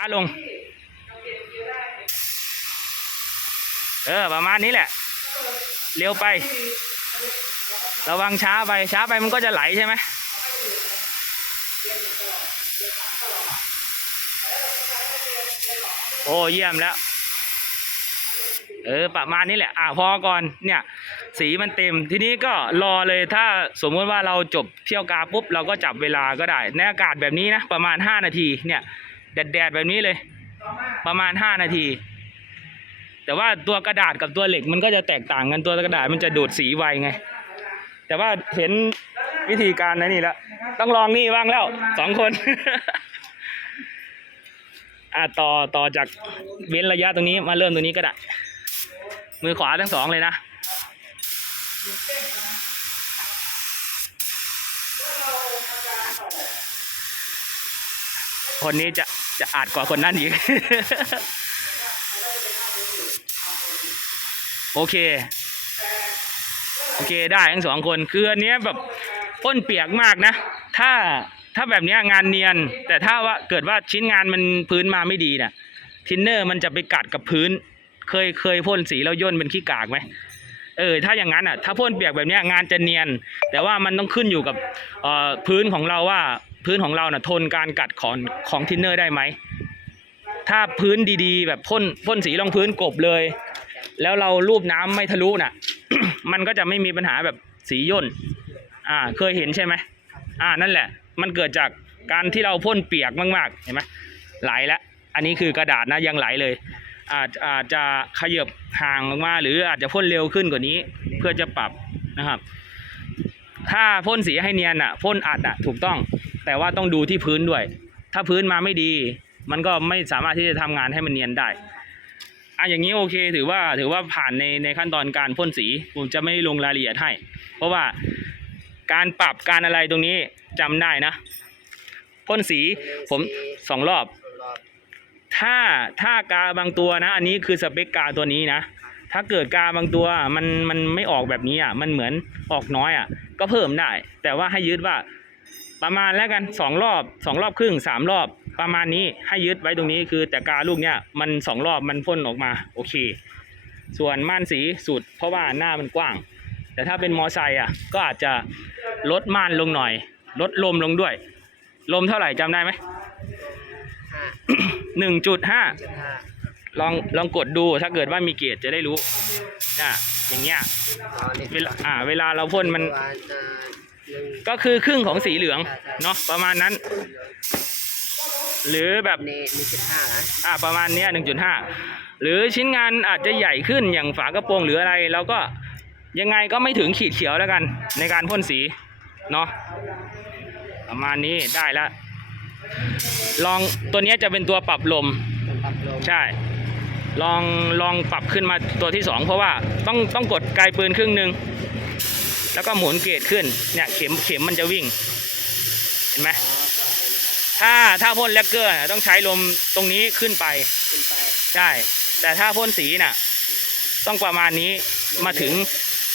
ช้าลง เออ ประมาณนี้แหละ เร็วไป ระวังช้าไป ช้าไปมันก็จะไหลใช่ไหมโอ้เยี่ยมแล้ว เออ ประมาณนี้แหละ อ่าพอก่อนเนี่ย สีมันเต็ม ทีนี้ก็รอเลยถ้าสมมติว่าเราจบเที่ยวกาปุ๊บ เราก็จับเวลาก็ได้ในอากาศแบบนี้นะ ประมาณ 5 นาทีเนี่ย แดดๆแบบนี้เลย ประมาณ5นาที แต่ว่าตัวกระดาษกับตัวเหล็กมันก็จะแตกต่างกันตัวกระดาษมันจะดูดสีไวไง แต่ว่าเห็นวิธีการนะนี่แล้วต้องลองนี่บ้างแล้วสองคนอะต่อต่อจากเว้นระยะตรงนี้มาเริ่มตรงนี้ก็ได้ มือขวาทั้งสองเลยนะ คนนี้จะจะอาจกว่าคนนั้นอีก โอเค โอเคได้ทั้งสองคน คืออันนี้แบบพ่นเปียกมากนะ ถ้าถ้าแบบนี้งานเนียน แต่ถ้าว่าเกิดว่าชิ้นงานมันพื้นมาไม่ดีเนี่ยทินเนอร์มันจะไปกัดกับพื้น เคยเคยพ่นสีแล้วย่นเป็นขี้กากไหมเออถ้าอย่างนั้นอะถ้าพ่นเปียกแบบนี้งานจะเนียน แต่ว่ามันต้องขึ้นอยู่กับพื้นของเราว่า พื้นของเราน่ะทนการกัดของของทินเนอร์ได้ไหม ถ้าพื้นดีๆ แบบพ่นพ่นสีรองพื้นกบเลย แล้วเรารูปน้ำไม่ทะลุน่ะ มันก็จะไม่มีปัญหาแบบสีย่น อ่า เคยเห็นใช่ไหมอ่า นั่นแหละ มันเกิดจากการที่เราพ่นเปียกมากๆ เห็นไหมไหลแล้วอันนี้คือกระดาษนะยังไหลเลย อาจอาจจะขยับห่างออกมาหรืออาจจะพ่นเร็วขึ้นกว่านี้ เพื่อจะปรับนะครับ ถ้าพ่นสีให้เนียนอะพ่นอัดอะถูกต้อง แต่ว่าต้องดูที่พื้นด้วย ถ้าพื้นมาไม่ดี มันก็ไม่สามารถที่จะทำงานให้มันเนียนได้อะอย่างนี้โอเค ถือว่าถือว่าผ่านในในขั้นตอนการพ่นสีผมจะไม่ลงรายละเอียดให้ เพราะว่าการปรับการอะไรตรงนี้จำได้นะพ่นสีผมสองรอบ ถ้าถ้ากาบางตัวนะ อันนี้คือสเปคกาตัวนี้นะถ้าเกิดกาบางตัวมันมันไม่ออกแบบนี้อะมันเหมือนออกน้อยอะก็เพิ่มได้ แต่ว่าให้ยึดว่า ประมาณแล้วกันสองรอบสองรอบครึ่งสามรอบ ประมาณนี้ให้ยึดไว้ตรงนี้คือแต่กาลูกเนี้ยมันสองรอบมันพ่นออกมาโอเค ส่วนม่านสีสุด เพราะว่าหน้ามันกว้าง แต่ถ้าเป็นมอไซค์อะก็อาจจะลดม่านลงหน่อย ลดลมลงด้วย ลมเท่าไหร่จำได้ไหมห้าหนึ่งจุดห้าเจ็ดห้าลองลองกดดูถ้าเกิดว่ามีเกจจะได้รู้อะอย่างเงี้ยอ๋อนี่เวลาอ่าเวลาเราพ่นมัน ประาณอ่าหนึ่งก็คือครึ่งของสีเหลืองเนาะประมาณนั้น หรือแบบนี่นี่เจ็ดห้านะอ่าประมาณเนี้ยหนึ่งจุดห้าหรือชิ้นงานอาจจะใหญ่ขึ้นอย่างฝากระโปรงหรืออะไรเราก็ยังไงก็ไม่ถึงขีดเขียวแล้วกัน ในการพ่นสีเนาะประมาณนี้ได้แล้วลองตัวเนี้ยจะเป็นตัวปรับลมเป็นปรับลมใช่ ลองลองปรับขึ้นมาตัวที่สองเพราะว่าต้องต้องกดไกลปืนครึ่งหนึ่ง แล้วก็หมุนเกรดขึ้นเนี่ยเข็มเข็มมันจะวิ่ง เห็นไหมอ๋อเข้าใจแล้วถ้าถ้าพ่นแลกเกอร์น่ะต้องใช้ลมตรงนี้ขึ้นไปขึ้นไปใช่แต่ถ้าพ่นสีน่ะ ต้องประมาณนี้มาถึง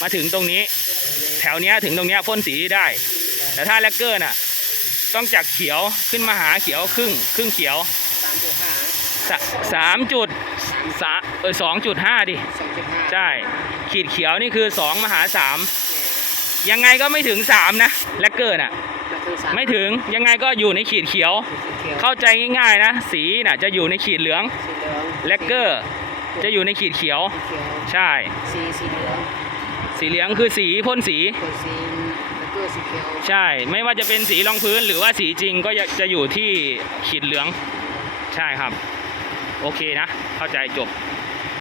มาถึงตรงนี้ แถวเนี้ยถึงตรงเนี้ยพ่นสีได้ แต่ถ้าแลกเกอร์น่ะ ต้องจากเขียวขึ้นมาหาเขียวครึ่ง ครึ่งเขียวสามจุดห้าสะสามจุดสาเออสองจุดห้าดิสองจุดห้าใช่ ขีดเขียวนี่คือสองมาหาสาม ยังไงก็ไม่ถึงสามนะแลกเกอร์น่ะก็คือสามไม่ถึงยังไงก็อยู่ในขีดเขียวสีเขียว เข้าใจง่ายๆนะ สีน่ะจะอยู่ในขีดเหลืองสีเหลืองแลกเกอร์จะอยู่ในขีดเขียวสีเขียว ใช่ สีสีเหลืองสีเหลืองคือสีพ่นสีตัวสีแล้วก็สีเขียวใช่ ไม่ว่าจะเป็นสีรองพื้นหรือว่าสีจริงก็จะจะอยู่ที่ขีดเหลือง ใช่ครับ โอเคนะ เข้าใจจบ